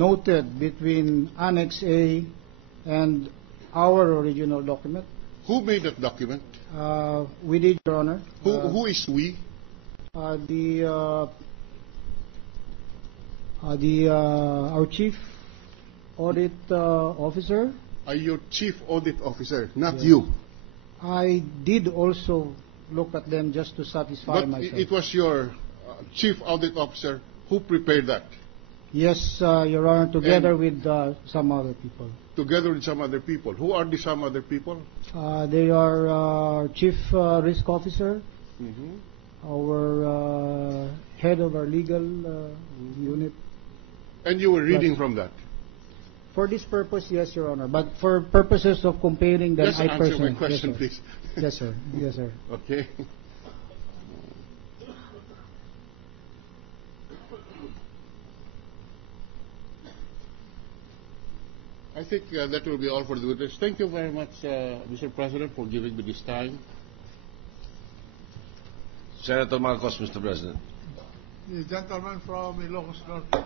noted between Annex A and our original document. Who made that document? We did, Your Honor. Who is we? Our Chief Audit Officer. Your Chief Audit Officer, not you. I did also look at them just to satisfy But myself. it was your Chief Audit Officer who prepared that? Yes, Your Honor, together with some other people. Together with some other people. Who are the some other people? They are Chief Risk Officer, our head of our legal unit. And you were reading Yes. from that? For this purpose, yes, Your Honor. But for purposes of comparing them, Just I answer personally... my question, yes, please. Yes, sir. Yes, sir. Okay. I think that will be all for the witness. Thank you very much, Mr. President, for giving me this time. Senator Marcos, Mr. President. The gentleman from Ilocos Norte.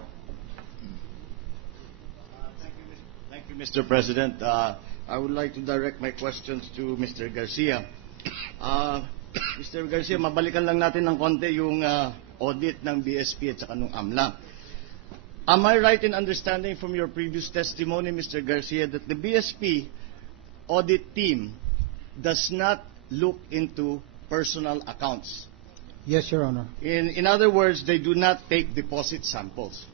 Thank you, Mr. President. I would like to direct my questions to Mr. Garcia. Mr. Garcia, mabalikan lang natin ng konti yung audit ng BSP at saka ng AMLA. Am I right in understanding from your previous testimony, Mr. Garcia, that the BSP audit team does not look into personal accounts? Yes, Your Honor. In other words, they do not take deposit samples.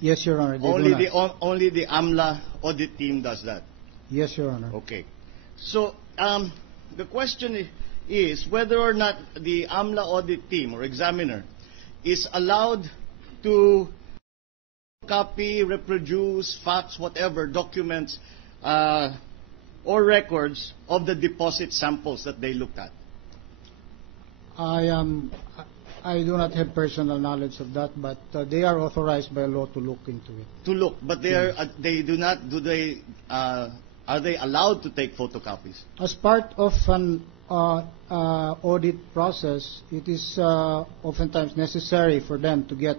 Yes, Your Honor. They Only do not. only the AMLA audit team does that. Yes, Your Honor. Okay. So the question is whether or not the AMLA audit team or examiner is allowed to copy, reproduce, fax, whatever documents or records of the deposit samples that they looked at. I do not have personal knowledge of that, but they are authorized by law to look into it. To look, but they are they do not. Do they? Are they allowed to take photocopies? As part of an audit process, it is oftentimes necessary for them to get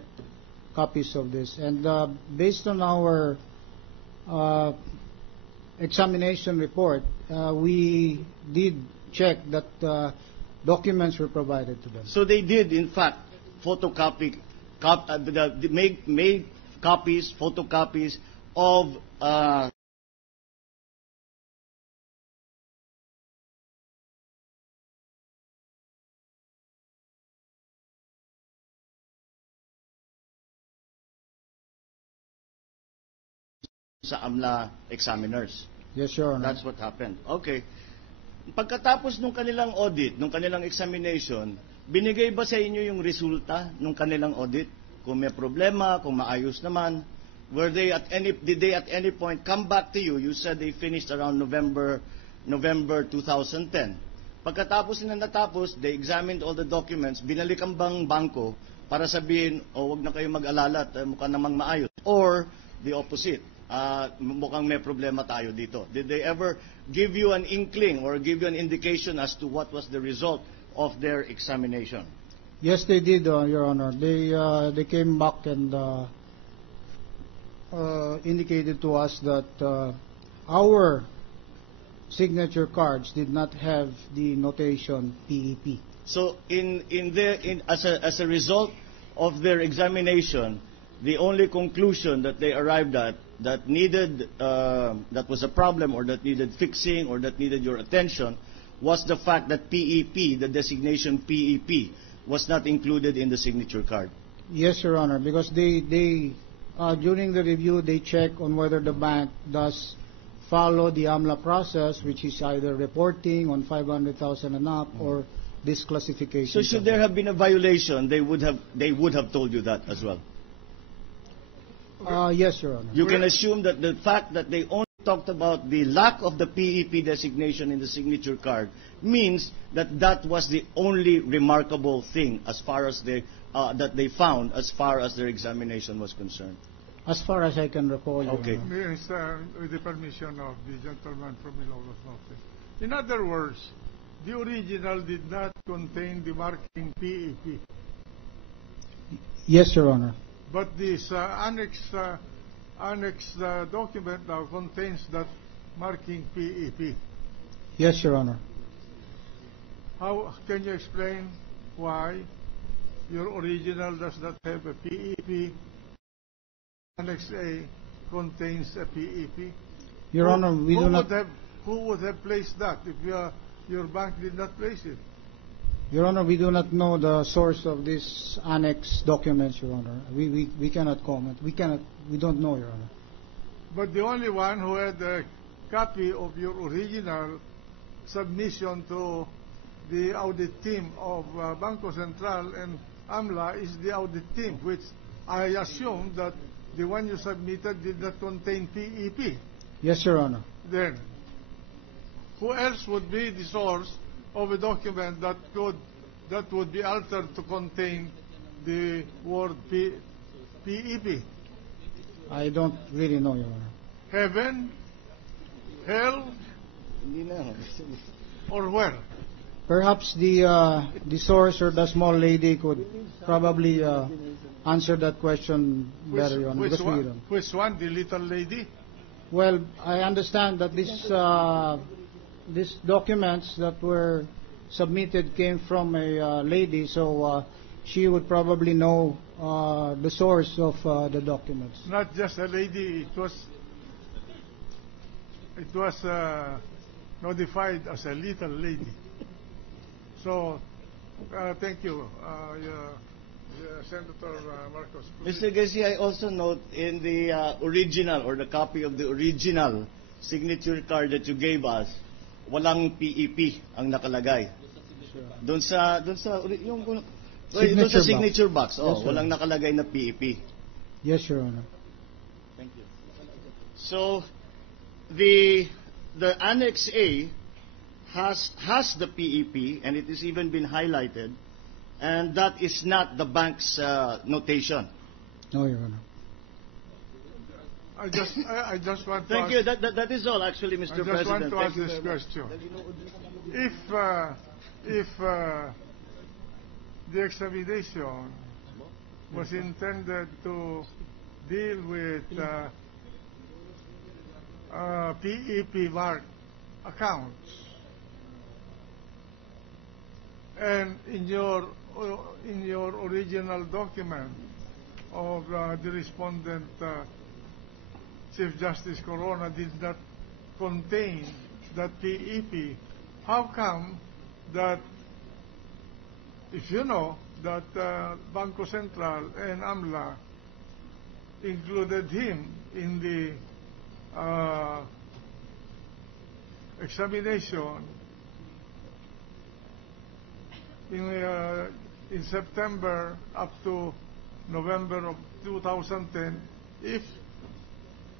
copies of this. And based on our examination report, we did check that documents were provided to them. So they did, in fact, photocopy, make copies, photocopies of sa AMLA examiners. Yes, Your Honor. That's what happened. Okay. Pagkatapos nung kanilang audit, nung kanilang examination, binigay ba sa inyo yung resulta nung kanilang audit? Kung may problema, kung maayos naman, did they at any point come back to you? You said they finished around November 2010. Pagkatapos nila natapos, they examined all the documents, binalikan bang bangko para sabihin, wag na kayo mag-alala at mukhang namang maayos. Or the opposite. Mukhang may problema tayo dito. Did they ever give you an inkling or give you an indication as to what was the result of their examination? Yes, they did, Your Honor. They came back and indicated to us that our signature cards did not have the notation PEP. So as a result of their examination, the only conclusion that they arrived at that was a problem or that needed fixing or that needed your attention was the fact that PEP, the designation PEP, was not included in the signature card. Yes, Your Honor, because they during the review they check on whether the bank does follow the AMLA process, which is either reporting on 500,000 and up or disclassification. So should there have been a violation, they would have told you that as well. Yes, Your Honor. You can assume that the fact that they only talked about the lack of the PEP designation in the signature card means that that was the only remarkable thing as far as that they found as far as their examination was concerned. As far as I can recall, Your Okay. Honor. Mr. With the permission of the gentleman from Ilocos Norte. In other words, the original did not contain the marking PEP. Yes, Your Honor. But this annex annex document now contains that marking PEP. Yes, Your Honor. How can you explain why your original does not have a PEP? Annex A contains a PEP. Your Honor, we do not. Who would have placed that if your bank did not place it? Your Honor, we do not know the source of this annex documents, Your Honor. We cannot comment. We don't know, Your Honor. But the only one who had a copy of your original submission to the audit team of Banco Central and AMLA is the audit team, which I assume that the one you submitted did not contain PEP. Yes, Your Honor. Then, who else would be the source of a document that would be altered to contain the word PEP? I don't really know, Your Honor. Heaven, hell, Hindi na. or where? Perhaps the source or the small lady could probably answer that question better, Your Honor. Which because we one? don't. Which one? The little lady? Well, I understand that these documents that were submitted came from a lady, so she would probably know the source of the documents. Not just a lady. It was notified as a little lady. So, thank you, Senator Marcos. Mr. Garcia, I also note in the original or the copy of the original signature card that you gave us, walang PEP ang nakalagay. Doon sa signature box, Yes, sir. walang nakalagay na PEP. Yes, Your Honor. Thank you. So, the Annex A has the PEP, and it has even been highlighted, and that is not the bank's notation. No, Your Honor. I just want to Thank ask, you. That is all, actually, Mr. I just President. want to Thank ask you this very much. question. If the examination was intended to deal with PEP mark accounts, and in your original document of the respondent, Chief Justice Corona, did not contain that PEP, how come that, if you know that Banco Central and AMLA included him in the examination in September up to November of 2010, if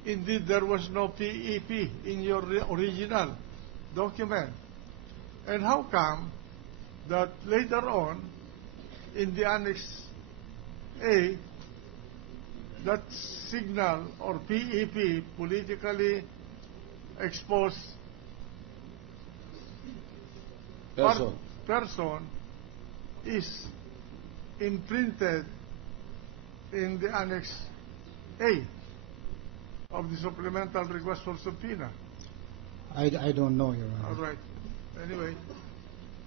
indeed there was no PEP in your original document? And how come that later on in the Annex A, that signal or PEP, politically exposed person, is imprinted in the Annex A of the supplemental request for subpoena? I don't know, Your All Honor. right. Anyway,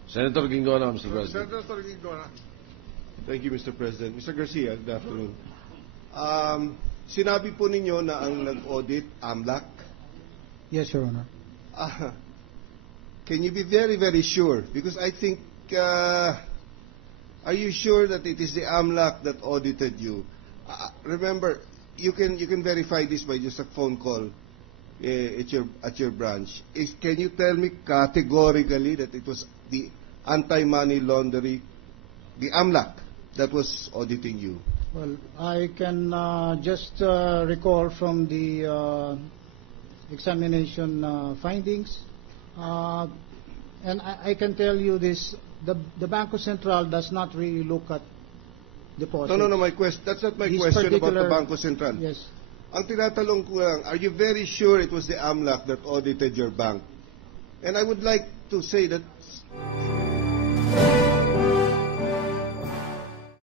Senator Ginggona, Mr. President. Senator Ginggona. Thank you, Mr. President. Mr. Garcia, good afternoon. Sinabi po ninyo na ang nag-audit, AMLAC. Yes, Your Honor. Can you be very, very sure? Because I think, are you sure that it is the AMLAC that audited you? Remember, you can verify this by just a phone call at your branch. Can you tell me categorically that it was the anti-money laundering, the AMLAC, that was auditing you? Well, I can just recall from the examination findings, and I can tell you this: the Banco Central does not really look at deposits. No. That's not my This question about the particular- Banco Central. Yes. Ang tinatalong ko lang, are you very sure it was the AMLAC that audited your bank? And I would like to say that